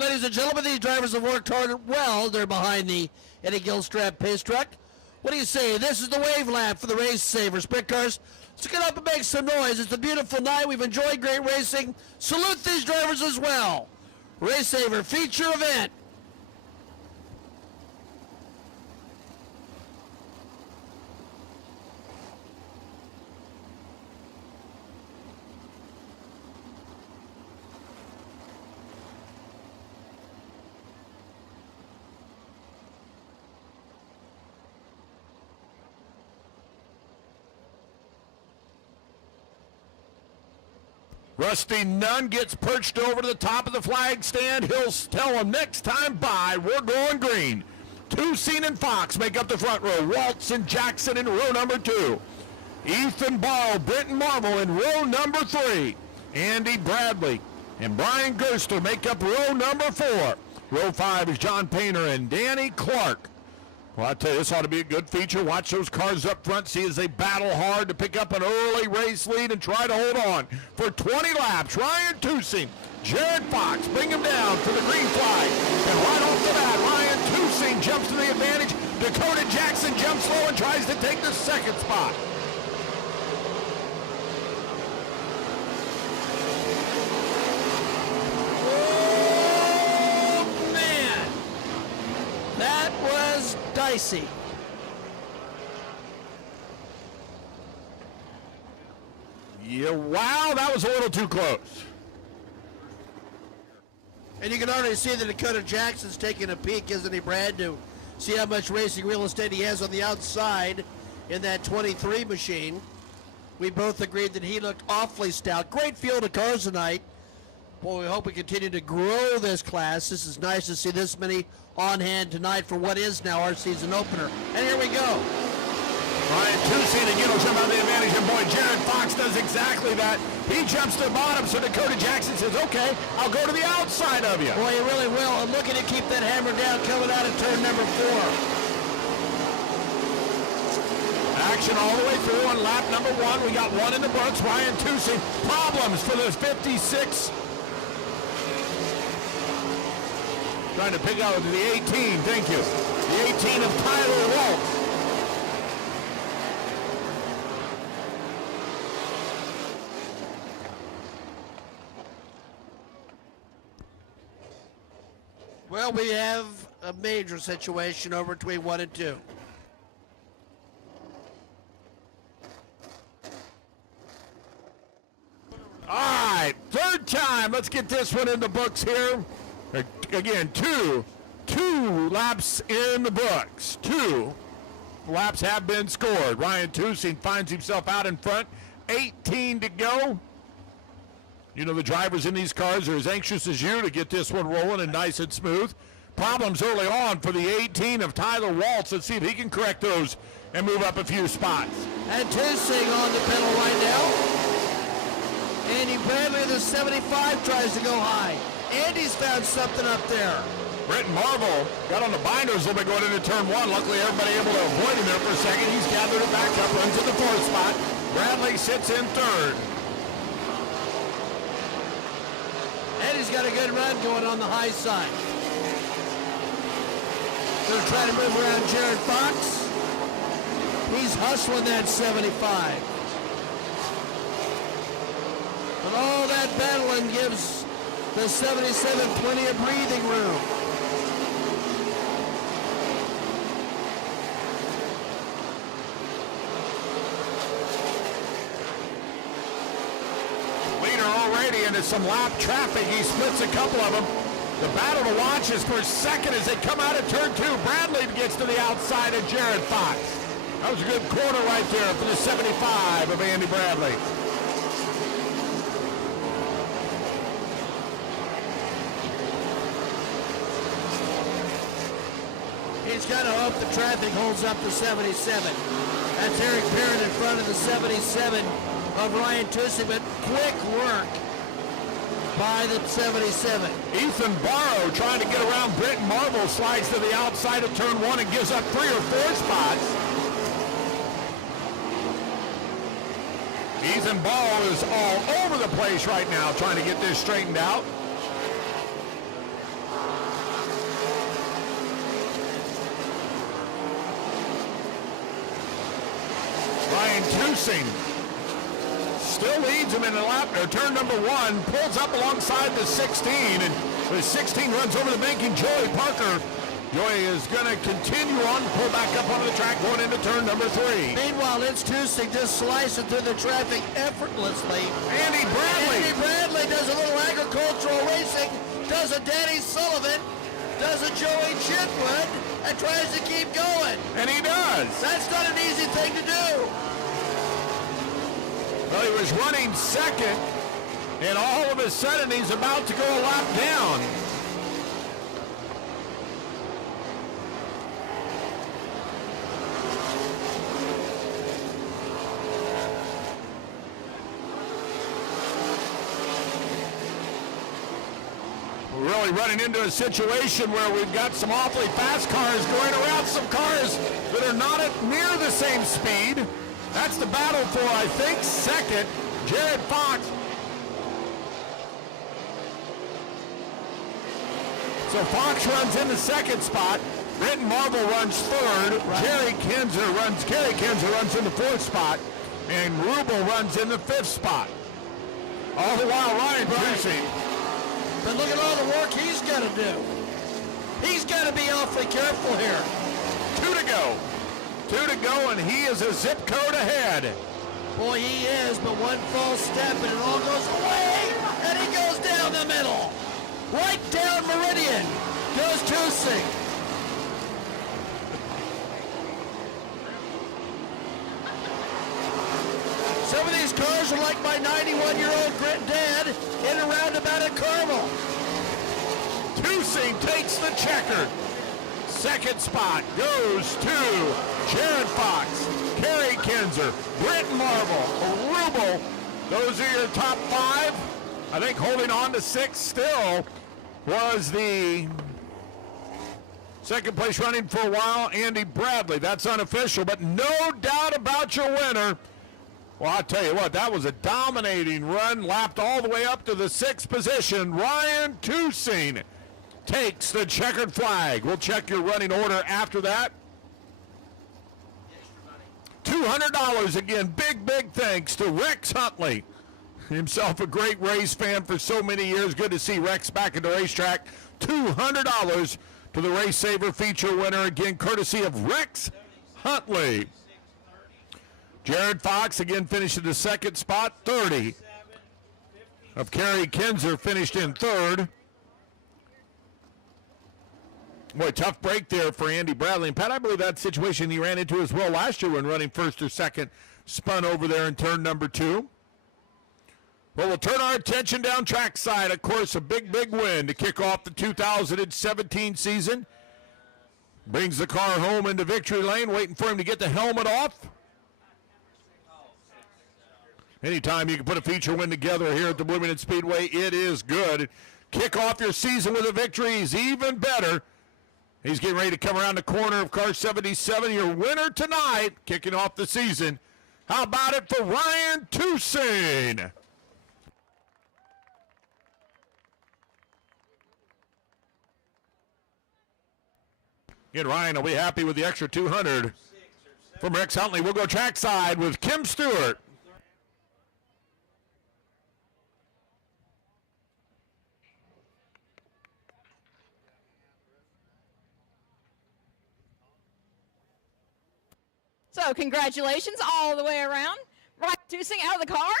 right, ladies and gentlemen, these drivers have worked hard well. They're behind the Eddie Gilstrap pace truck. What do you say? This is the wave lap for the Racesaver sprint cars. Let's get up and make some noise. It's a beautiful night. We've enjoyed great racing. Salute these drivers as well. Racesaver Feature event. Rusty Nunn gets perched over to the top of the flag stand. He'll tell them next time by, we're going green. Toussaint and Fox make up the front row. Waltz and Jackson in row number 2. Ethan Ball, Brenton Marvel in row number 3. Andy Bradley and Brian Gerster make up row number 4. Row 5 is John Painter and Danny Clark. Well, I tell you, this ought to be a good feature. Watch those cars up front, see as they battle hard to pick up an early race lead and try to hold on for 20 laps. Ryan Toussaint, Jared Fox bring him down for the green flag. And right off the bat, Ryan Toussaint jumps to the advantage. Dakota Jackson jumps low and tries to take the second spot. Dicey. Yeah, wow, that was a little too close. And you can already see that Dakota Jackson's taking a peek, isn't he, Brad, to see how much racing real estate he has on the outside in that 23 machine. We both agreed that he looked awfully stout. Great field of cars tonight. Boy, we hope we continue to grow this class. This is nice to see this many on hand tonight for what is now our season opener. And here we go. Ryan Toussaint again will jump out the advantage, and boy, Jared Fox does exactly that. He jumps to the bottom, so Dakota Jackson says, okay, I'll go to the outside of you. Boy, he really will. I'm looking to keep that hammer down coming out of turn number 4. Action all the way through on lap number 1. We got one in the books. Ryan Toussaint, problems for the 56. Trying to pick out the 18, thank you. The 18 of Tyler Waltz. Well, we have a major situation over between 1 and 2. All right, third time. Let's get this one in the books here. Again, two laps in the books. 2 laps have been scored. Ryan Toussaint finds himself out in front. 18 to go. You know, the drivers in these cars are as anxious as you to get this one rolling and nice and smooth. Problems early on for the 18 of Tyler Waltz. Let's see if he can correct those and move up a few spots. And Toussaint on the pedal right now. Andy Bradley, the 75, tries to go high. Andy's found something up there. Brenton Marvel got on the binders a little bit going into turn 1. Luckily, everybody able to avoid him there for a second. He's gathered it back up, runs to the 4th spot. Bradley sits in 3rd. Eddie's got a good run going on the high side. Gonna try to move around Jared Fox. He's hustling that 75. But all that battling gives the 77 plenty of breathing room. Leader already into some lap traffic. He splits a couple of them. The battle to watch is for second as they come out of turn 2. Bradley gets to the outside of Jared Fox. That was a good corner right there for the 75 of Andy Bradley. He's got to hope the traffic holds up to 77. That's Eric Perrin in front of the 77 of Ryan Toussaint, but quick work by the 77. Ethan Barrow trying to get around Brenton Marvel, slides to the outside of turn 1 and gives up 3 or 4 spots. Ethan Barrow is all over the place right now trying to get this straightened out. Ryan Tusing still leads him in the lap, or turn number 1, pulls up alongside the 16, and the 16 runs over the banking Joey Parker. Joey is going to continue on, pull back up onto the track, going into turn number 3. Meanwhile, it's Tusing just slicing through the traffic effortlessly. Andy Bradley. Andy Bradley does a little agricultural racing, does a Danny Sullivan, does a Joey Chitwood, and tries to keep going. And he does. That's not an easy thing to do. Well, he was running second, and all of a sudden he's about to go a lap down. We're really running into a situation where we've got some awfully fast cars going around some cars that are not at near the same speed. That's the battle for, I think, second. Jared Fox. So Fox runs in the second spot. Britton Marvel runs third. Right. Kerry Kinzer runs in the fourth spot. And Rubel runs in the fifth spot. All the while, Ryan Tusing. But look at all the work he's got to do. He's got to be awfully careful here. 2 to go. 2 to go, and he is a zip code ahead. Boy, he is, but one false step and it all goes away, and he goes down the middle. Right down Meridian goes Tusing. Some of these cars are like my 91-year-old dad in a roundabout at Carmel. Tusing takes the checkered. Second spot goes to Jared Fox, Kerry Kinzer, Britton Marvel, Rubel. Those are your top 5. I think holding on to 6 still was the second place running for a while, Andy Bradley. That's unofficial, but no doubt about your winner. Well, I'll tell you what, that was a dominating run, lapped all the way up to the 6th position. Ryan Tusing takes the checkered flag. We'll check your running order after that. $200 again. Big thanks to Rex Huntley. Himself a great race fan for so many years. Good to see Rex back at the racetrack. $200 to the Racesaver Feature winner, again, courtesy of Rex Huntley. Jared Fox again finished in the second spot. 30 of Kerry Kinzer finished in third. Boy, tough break there for Andy Bradley. And Pat, I believe that situation he ran into as well last year when running first or second, spun over there in turn number 2. Well, we'll turn our attention down trackside. Of course, a big win to kick off the 2017 season. Brings the car home into victory lane, waiting for him to get the helmet off. Anytime you can put a feature win together here at the Bloomington Speedway, it is good. Kick off your season with a victory is even better. He's getting ready to come around the corner of car 77. Your winner tonight, kicking off the season. How about it for Ryan Tusing? Again, Ryan will be happy with the extra 200 from Rex Huntley. We'll go trackside with Kim Stewart. So congratulations all the way around. Ryan Tusing out of the car.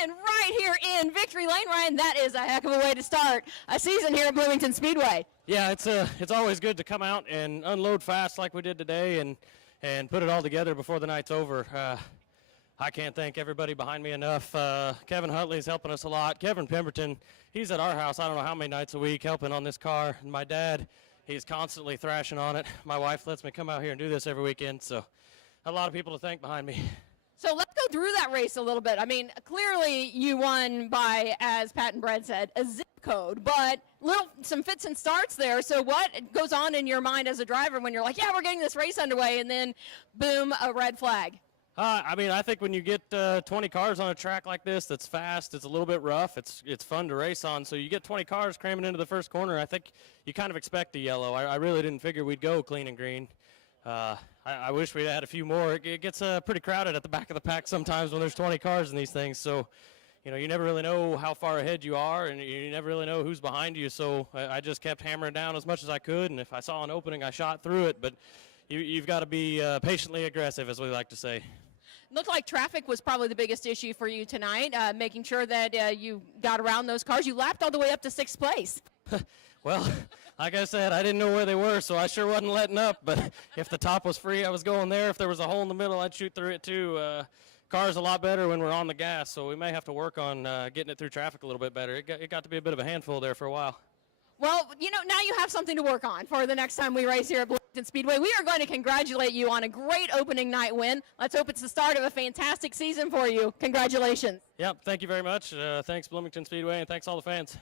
And right here in victory lane, Ryan, that is a heck of a way to start a season here at Bloomington Speedway. Yeah, it's always good to come out and unload fast like we did today and put it all together before the night's over. I can't thank everybody behind me enough. Kevin Huntley's helping us a lot. Kevin Pemberton, he's at our house I don't know how many nights a week helping on this car. And my dad, he's constantly thrashing on it. My wife lets me come out here and do this every weekend, so a lot of people to thank behind me. So let's go through that race a little bit. I mean, clearly you won by, as Pat and Brad said, a zip code, but some fits and starts there. So what goes on in your mind as a driver when you're like, yeah, we're getting this race underway, and then boom, a red flag? I mean, I think when you get 20 cars on a track like this that's fast, it's a little bit rough, it's fun to race on. So you get 20 cars cramming into the first corner, I think you kind of expect a yellow. I really didn't figure we'd go clean and green. I wish we had a few more. It gets pretty crowded at the back of the pack sometimes when there's 20 cars in these things. So, you never really know how far ahead you are, and you never really know who's behind you. So I just kept hammering down as much as I could, and if I saw an opening, I shot through it. But you've got to be patiently aggressive, as we like to say. Looked like traffic was probably the biggest issue for you tonight, making sure that you got around those cars. You lapped all the way up to 6th place. Well, like I said, I didn't know where they were, so I sure wasn't letting up. But if the top was free, I was going there. If there was a hole in the middle, I'd shoot through it too. Car's a lot better when we're on the gas, so we may have to work on getting it through traffic a little bit better. It got to be a bit of a handful there for a while. Well, now you have something to work on for the next time we race here at Bloomington Speedway. We are going to congratulate you on a great opening night win. Let's hope it's the start of a fantastic season for you. Congratulations. Yep, thank you very much. Thanks, Bloomington Speedway, and thanks all the fans.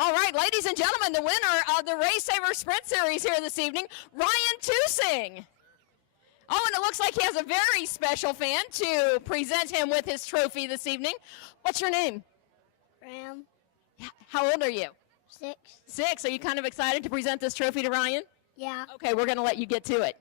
All right, ladies and gentlemen, the winner of the Racesaver Sprint Series here this evening, Ryan Tusing. Oh, and it looks like he has a very special fan to present him with his trophy this evening. What's your name? Graham, Yeah, how old are you? 6. 6. Are you kind of excited to present this trophy to Ryan? Yeah. Okay, we're going to let you get to it.